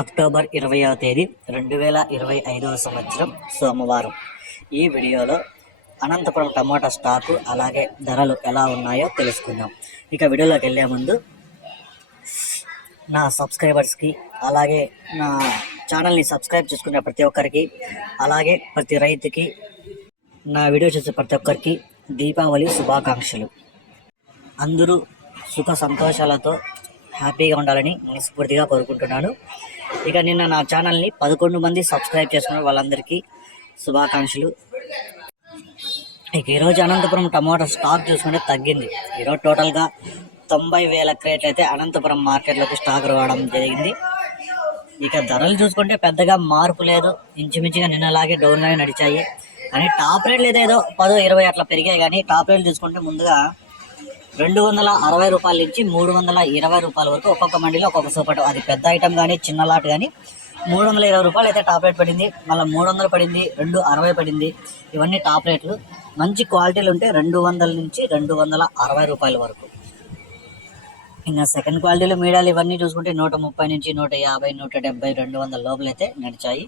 October ఇరవయో తేదీ రెండు వేల ఇరవై ఐదవ సంవత్సరం సోమవారం. ఈ వీడియోలో అనంతపురం టమోటా స్టాకు అలాగే ధరలు ఎలా ఉన్నాయో తెలుసుకుందాం. ఇక వీడియోలోకి వెళ్ళే ముందు నా సబ్స్క్రైబర్స్కి అలాగే నా ఛానల్ని సబ్స్క్రైబ్ చేసుకునే ప్రతి ఒక్కరికి అలాగే ప్రతి రైతుకి నా వీడియో చూసే ప్రతి ఒక్కరికి దీపావళి శుభాకాంక్షలు. అందరూ సుఖ సంతోషాలతో హ్యాపీగా ఉండాలని మనస్ఫూర్తిగా కోరుకుంటున్నాను. ఇక నిన్న నా ఛానల్ని పదకొండు మంది సబ్స్క్రైబ్ చేసుకున్న వాళ్ళందరికీ శుభాకాంక్షలు. ఇక ఈరోజు అనంతపురం టమాటా స్టాక్ చూసుకుంటే తగ్గింది. ఈరోజు టోటల్గా తొంభై వేల క్రేట్లు అయితే అనంతపురం మార్కెట్లోకి స్టాక్ రావడం జరిగింది. ఇక ధరలు చూసుకుంటే పెద్దగా మార్పు లేదు. ఇంచుమించుగా నిన్నలాగే డౌన్లోనే నడిచాయి. కానీ టాప్ రేట్లు అయితే ఏదో పదో ఇరవై అట్లా పెరిగాయి. కానీ టాప్ రేట్లు చూసుకుంటే ముందుగా రెండు వందల అరవై రూపాయల నుంచి మూడు వందల ఇరవై రూపాయల వరకు ఒక్కొక్క మండిలో ఒక్కొక్క సూపర్ అది పెద్ద ఐటమ్ కానీ చిన్న లాట్ కానీ మూడు వందల ఇరవై రూపాయలు అయితే టాప్ రేట్ పడింది. మళ్ళీ మూడు వందలు పడింది రెండు అరవై పడింది. ఇవన్నీ టాప్ రేట్లు. మంచి క్వాలిటీలు ఉంటే రెండు వందల నుంచి రెండు వందల అరవై రూపాయల వరకు. ఇంకా సెకండ్ క్వాలిటీలో మీడియాలు ఇవన్నీ చూసుకుంటే నూట ముప్పై నుంచి నూట యాభై నూట డెబ్బై రెండు వందల లోపలైతే నడిచాయి.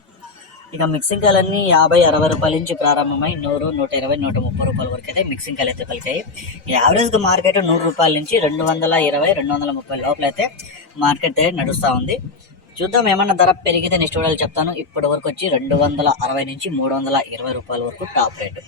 ఇక మిక్సింగ్ కాయలు యాభై అరవై రూపాయల నుంచి ప్రారంభమై నూరు నూట ఇరవై నూట ముప్పై రూపాయల వరకు అయితే మిక్సింగ్ కాయలు అయితే పలికాయి. యావరేజ్గా మార్కెట్ నూరు రూపాయల నుంచి రెండు వందల ఇరవై రెండు వందల ముప్పై లోపల అయితే మార్కెట్ నడుస్తూ ఉంది. చూద్దాం ఏమన్నా ధర పెరిగితే నెక్స్ట్ వీడియోలో చెప్తాను. ఇప్పటి వరకు వచ్చి రెండు వందల అరవై నుంచి మూడు వందల ఇరవై రూపాయల వరకు టాప్ రేటు